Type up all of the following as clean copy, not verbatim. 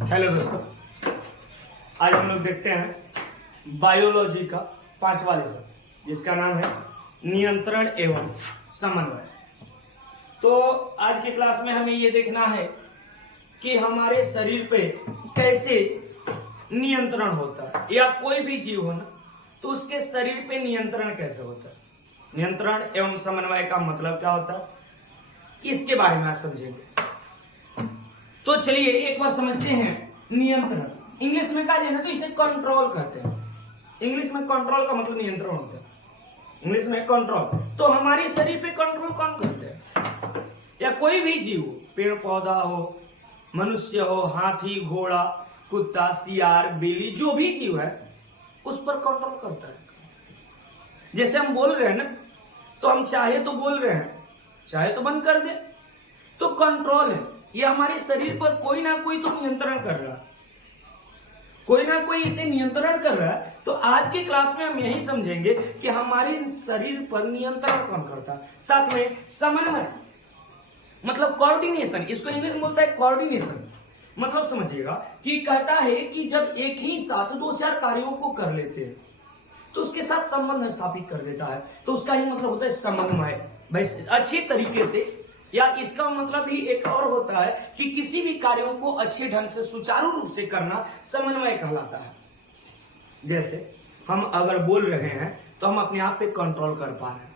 Hello दोस्तों, आज हम लोग देखते हैं बायोलॉजी का 5वां लेसन जिसका नाम है नियंत्रण एवं समन्वय। तो आज की क्लास में हमें ये देखना है कि हमारे शरीर पे कैसे नियंत्रण होता है, या कोई भी जीव हो ना तो उसके शरीर पे नियंत्रण कैसे होता है। नियंत्रण एवं समन्वय का मतलब क्या होता है, इसके बारे में आज समझेंगे। तो चलिए एक बार समझते हैं नियंत्रण। इंग्लिश में क्या लेना, तो इसे कंट्रोल कहते हैं। इंग्लिश में कंट्रोल का मतलब नियंत्रण होता है, इंग्लिश में कंट्रोल। तो हमारे शरीर पे कंट्रोल कौन करते हैं, या कोई भी जीव हो, पेड़ पौधा हो, मनुष्य हो, हाथी, घोड़ा, कुत्ता, सियार, बिल्ली, जो भी जीव है उस पर कंट्रोल करता है। जैसे हम बोल रहे हैं ना, तो हम चाहे तो बोल रहे हैं, चाहे तो बंद कर दे, तो कंट्रोल है। ये हमारे शरीर पर कोई ना कोई तो नियंत्रण कर रहा है, कोई ना कोई इसे नियंत्रण कर रहा है। तो आज की क्लास में हम यही समझेंगे कि हमारे शरीर पर नियंत्रण कौन करता है। साथ में समन्वय मतलब कोऑर्डिनेशन, इसको इंग्लिश में बोलता है कोऑर्डिनेशन। मतलब समझिएगा कि कहता है कि जब एक ही साथ दो चार कार्यों को कर लेते हैं तो उसके साथ संबंध स्थापित कर देता है, तो उसका ही मतलब होता है समन्वय। भाई अच्छे तरीके से, या इसका मतलब भी एक और होता है कि किसी भी कार्यों को अच्छे ढंग से सुचारू रूप से करना समन्वय कहलाता है। जैसे हम अगर बोल रहे हैं तो हम अपने आप पे कंट्रोल कर पा रहे हैं,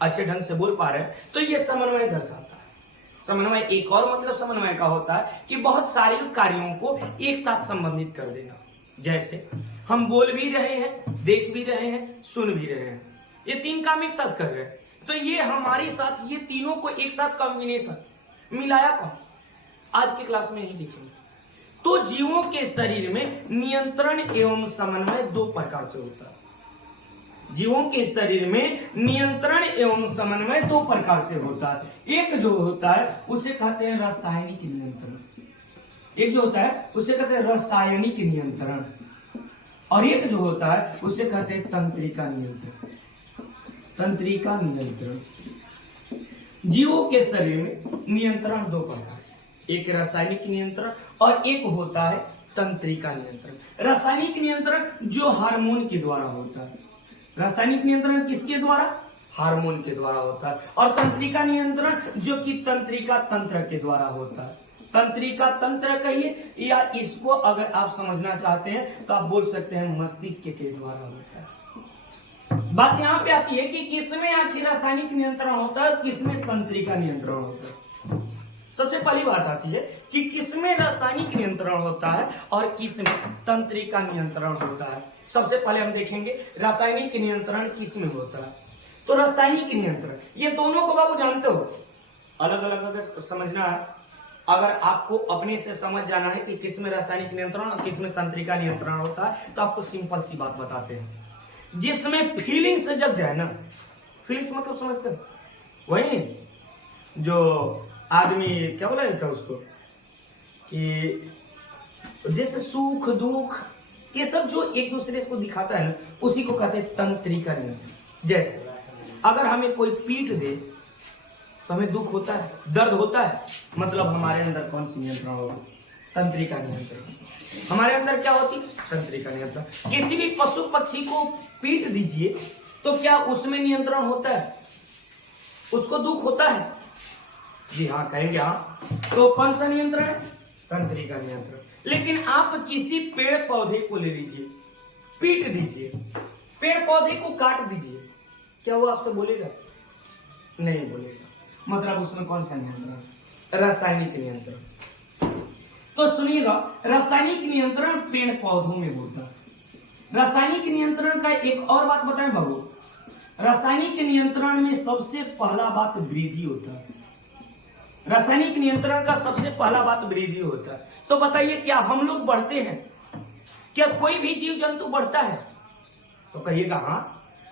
अच्छे ढंग से बोल पा रहे हैं, तो यह समन्वय दर्शाता है। समन्वय एक और मतलब समन्वय का होता है कि बहुत सारे कार्यों को एक साथ संबंधित कर देना। जैसे हम बोल भी रहे हैं, देख भी रहे हैं, सुन भी रहे हैं, ये तीन काम एक साथ कर रहे हैं, तो ये हमारे साथ ये तीनों को एक साथ कॉम्बिनेशन मिलाया कौन, आज की क्लास में ही देखेंगे। तो जीवों के शरीर में नियंत्रण एवं समन्वय दो प्रकार से होता है। जीवों के शरीर में नियंत्रण एवं समन्वय दो प्रकार से होता है। एक जो होता है उसे कहते हैं रासायनिक नियंत्रण, एक जो होता है उसे कहते हैं रासायनिक नियंत्रण, और एक जो होता है उसे कहते हैं तंत्रिका नियंत्रण। तंत्रिका नियंत्रण। जीवों के शरीर में नियंत्रण दो प्रकार से, एक रासायनिक नियंत्रण और एक होता है तंत्रिका नियंत्रण। रासायनिक नियंत्रण जो हार्मोन के द्वारा होता है, रासायनिक नियंत्रण किसके द्वारा, हार्मोन के द्वारा होता है। और तंत्रिका नियंत्रण जो कि तंत्रिका तंत्र के द्वारा होता है। तंत्रिका तंत्र कहिए, या इसको अगर आप समझना चाहते हैं तो आप बोल सकते हैं मस्तिष्क के द्वारा होता है। बात यहाँ पे आती है कि किसमें आखिर रासायनिक नियंत्रण होता है, किसमें तंत्रिका नियंत्रण होता है। सबसे पहली बात आती है कि किसमें रासायनिक नियंत्रण होता है और किसमें तंत्रिका नियंत्रण होता है। सबसे पहले हम देखेंगे रासायनिक नियंत्रण किसमें होता है। तो रासायनिक नियंत्रण, ये दोनों को बाबू जानते हो, अलग अलग अगर समझना है, अगर आपको अपने से समझ जाना है कि किसमें रासायनिक नियंत्रण और किसमें तंत्रिका नियंत्रण होता है, तो आपको सिंपल सी बात बताते हैं। जिसमें फीलिंग्स जग जाए ना, फीलिंग्स मतलब समझते हो, वही जो आदमी क्या बोला जाता है उसको, कि जैसे सुख दुख ये सब जो एक दूसरे को दिखाता है ना, उसी को कहते हैं तंत्रिका नियंत्रण। जैसे अगर हमें कोई पीट दे तो हमें दुख होता है, दर्द होता है, मतलब हमारे अंदर कौन सी नियंत्रण होगा, तंत्रिका नियंत्रण। हमारे अंदर क्या होती है, तंत्रिका नियंत्रण। किसी भी पशु पक्षी को पीट दीजिए तो क्या उसमें नियंत्रण होता है, उसको दुख होता है, जी हाँ कहेंगे हाँ, तो कौन सा नियंत्रण है, तंत्रिका नियंत्रण। लेकिन आप किसी पेड़ पौधे को ले लीजिए, पीट दीजिए, पेड़ पौधे को काट दीजिए, क्या वो आपसे बोलेगा, नहीं बोलेगा, मतलब उसमें कौन सा नियंत्रण, रासायनिक नियंत्रण। तो सुनिएगा, रासायनिक नियंत्रण पेड़ पौधों में होता है। रासायनिक नियंत्रण का एक और बात बताएं बाबू, रासायनिक नियंत्रण में सबसे पहला बात वृद्धि होता है। रासायनिक नियंत्रण का सबसे पहला बात वृद्धि होता है। तो बताइए क्या हम लोग बढ़ते हैं, क्या कोई भी जीव जंतु बढ़ता है, तो कहिएगा हाँ,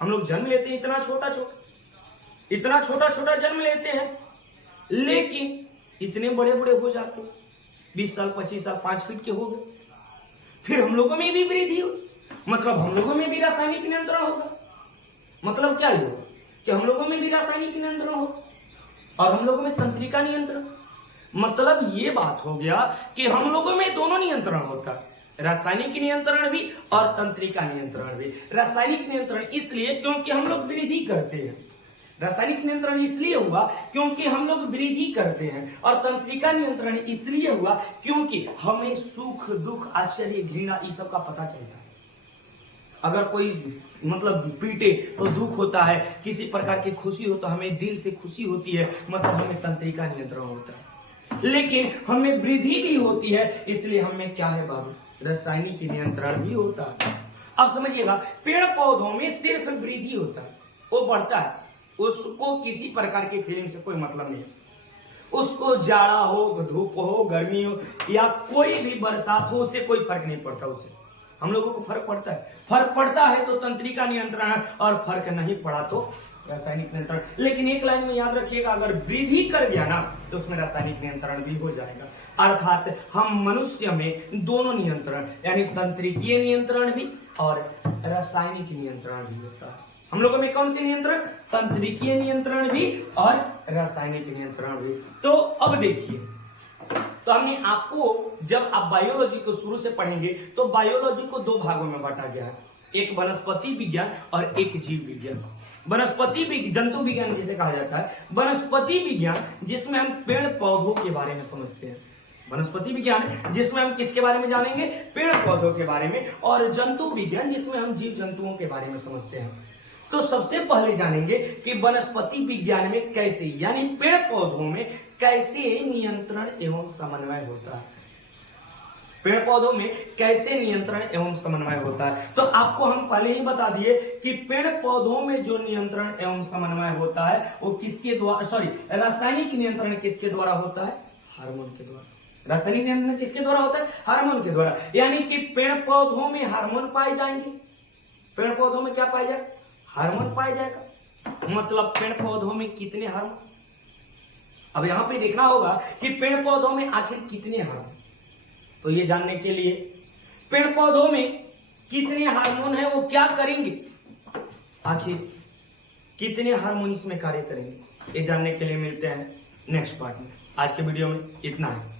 हम लोग जन्म लेते हैं इतना छोटा छोटा जन्म लेते हैं, लेकिन इतने बड़े बड़े हो जाते, 20 साल 25 साल 5 फीट के हो गए, फिर हम लोगों में भी वृद्धि हो, मतलब हम लोगों में भी रासायनिक नियंत्रण होगा। मतलब क्या होगा कि हम लोगों में भी रासायनिक नियंत्रण होगा और हम लोगों में तंत्रिका नियंत्रण। मतलब ये बात हो गया कि हम लोगों में दोनों नियंत्रण होता है, रासायनिक नियंत्रण भी और तंत्रिका नियंत्रण भी। रासायनिक नियंत्रण इसलिए क्योंकि हम लोग वृद्धि करते हैं, रासायनिक नियंत्रण इसलिए हुआ क्योंकि हम लोग वृद्धि करते हैं, और तंत्रिका नियंत्रण इसलिए हुआ क्योंकि हमें सुख दुख आश्चर्य घृणा इस सब का पता चलता है। अगर कोई मतलब पीटे तो दुख होता है, किसी प्रकार की खुशी हो तो हमें दिल से खुशी होती है, मतलब हमें तंत्रिका नियंत्रण होता है। लेकिन हमें वृद्धि भी होती है, इसलिए हमें क्या है बाबू, रासायनिक नियंत्रण भी होता है। अब समझिएगा, पेड़ पौधों में सिर्फ वृद्धि होता है, वो बढ़ता है, उसको किसी प्रकार की फीलिंग से कोई मतलब नहीं है। उसको जाड़ा हो, धूप हो, गर्मी हो या कोई भी बरसात हो, उससे कोई फर्क नहीं पड़ता। उसे हम लोगों को फर्क पड़ता है, फर्क पड़ता है तो तंत्रिका नियंत्रण है, और फर्क नहीं पड़ा तो रासायनिक नियंत्रण। लेकिन एक लाइन में याद रखिएगा, अगर वृद्धि कर गया ना तो उसमें रासायनिक नियंत्रण भी हो जाएगा। अर्थात हम मनुष्य में दोनों नियंत्रण यानी तंत्रिकीय नियंत्रण भी और रासायनिक नियंत्रण भी होता है। हम लोगों में कौन से नियंत्रण, तंत्रिकीय नियंत्रण भी और रासायनिक नियंत्रण भी। तो अब देखिए, तो हमने आपको, जब आप बायोलॉजी को शुरू से पढ़ेंगे तो बायोलॉजी को दो भागों में बांटा गया है, एक वनस्पति विज्ञान और एक जीव विज्ञान। वनस्पति जंतु विज्ञान जिसे कहा जाता है, वनस्पति विज्ञान जिसमें हम पेड़ पौधों के बारे में समझते हैं, वनस्पति विज्ञान जिसमें हम किसके बारे में जानेंगे, पेड़ पौधों के बारे में, और जंतु विज्ञान जिसमें हम जीव जंतुओं के बारे में समझते हैं। तो सबसे पहले जानेंगे कि वनस्पति विज्ञान में कैसे, यानी पेड़ पौधों में कैसे नियंत्रण एवं समन्वय होता है, पेड़ पौधों में कैसे नियंत्रण एवं समन्वय होता है। तो आपको हम पहले ही बता दिए कि पेड़ पौधों में जो नियंत्रण एवं समन्वय होता है वो किसके द्वारा, रासायनिक नियंत्रण किसके द्वारा होता है, हार्मोन के द्वारा। रासायनिक नियंत्रण किसके द्वारा होता है, हार्मोन के द्वारा। यानी कि पेड़ पौधों में हार्मोन पाए जाएंगे, पेड़ पौधों में क्या पाए जाए, हार्मोन पाया जाएगा। मतलब पेड़ पौधों में कितने हार्मोन, अब यहां पे देखना होगा कि पेड़ पौधों में आखिर कितने हार्मोन। तो ये जानने के लिए पेड़ पौधों में कितने हार्मोन है, वो क्या करेंगे, आखिर कितने हार्मोन इसमें कार्य करेंगे, ये जानने के लिए मिलते हैं नेक्स्ट पार्ट में। आज के वीडियो में इतना है।